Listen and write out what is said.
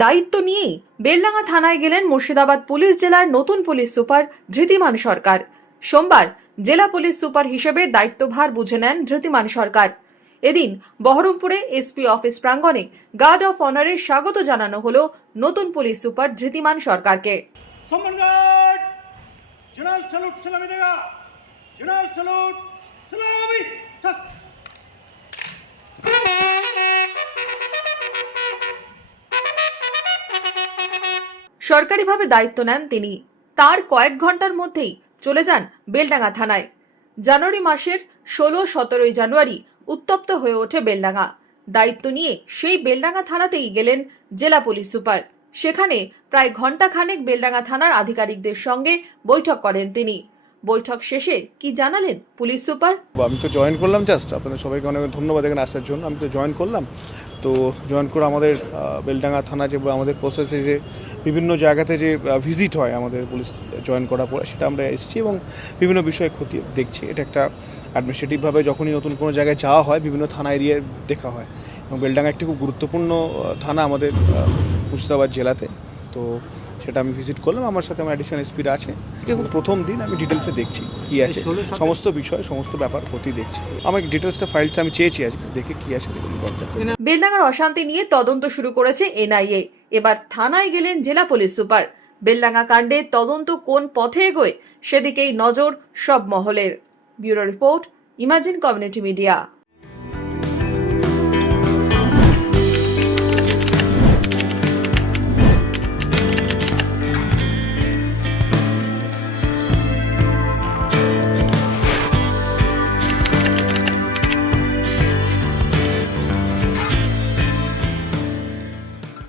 দায়িত্ব নিয়েই বেলডাঙ্গা থানায় গেলেন মুর্শিদাবাদ পুলিশ জেলার নতুন পুলিশ সুপার ধৃতিমান সরকার। সোমবার জেলা পুলিশ সুপার হিসেবে দায়িত্বভার বুঝে নেন ধৃতিমান সরকার। এদিন বহরমপুরে এসপি অফিস প্রাঙ্গণে গার্ড অফ অনারে স্বাগত জানানো হলো নতুন পুলিশ সুপার ধৃতিমান সরকারকে। সরকারিভাবে দায়িত্ব নেন তিনি। তার কয়েক ঘন্টার মধ্যেই চলে যান বেলডাঙ্গা থানায়। জানুয়ারি মাসের 16-17 জানুয়ারি উত্তপ্ত হয়ে ওঠে বেলডাঙ্গা। দায়িত্ব নিয়ে সেই বেলডাঙ্গা থানাতেই গেলেন জেলা পুলিশ সুপার। সেখানে প্রায় ঘন্টাখানেক বেলডাঙ্গা থানার আধিকারিকদের সঙ্গে বৈঠক করেন তিনি। বৈঠক শেষে কি জানালেন পুলিশ সুপার? আমি তো জয়েন করলাম, জাস্ট আপনাদের সবাইকে অনেক ধন্যবাদ এখানে আসার জন্য। আমি তো জয়েন করলাম, তো জয়েন করে আমাদের বেলডাঙ্গা থানা যে আমাদের প্রসেসে যে বিভিন্ন জায়গাতে যে ভিজিট হয় আমাদের পুলিশ জয়েন করার পরে, সেটা আমরা এসেছি এবং বিভিন্ন বিষয়ে খতিয়ে দেখছি। এটা একটা অ্যাডমিনিস্ট্রেটিভভাবে যখনই নতুন কোনো জায়গায় যাওয়া হয় বিভিন্ন থানা এরিয়ায় দেখা হয়, এবং বেলডাঙ্গা একটি খুব গুরুত্বপূর্ণ থানা আমাদের মুর্শিদাবাদ জেলাতে। তো সেটা আমি ভিজিট করলাম, আমার সাথে আমার অ্যাডিশনাল এসপিরা আছে। কিন্তু প্রথম দিন আমি ডিটেলসে দেখছি কী আছে, সমস্ত বিষয় সমস্ত ব্যাপার প্রতি দেখছি। আমাকে ডিটেলসটা ফাইলটা আমি চেয়েছি আজকে, দেখে কী আছে দেখুন। বেলডাঙ্গার অশান্তি নিয়ে তদন্ত শুরু করেছে এনআইএ। এবার থানায় গেলেন জেলা পুলিশ সুপার। বেলডাঙ্গা কাণ্ডে তদন্ত কোন পথে এগোয় সেদিকেই নজর সব মহলের। Bureau report, imagine community media.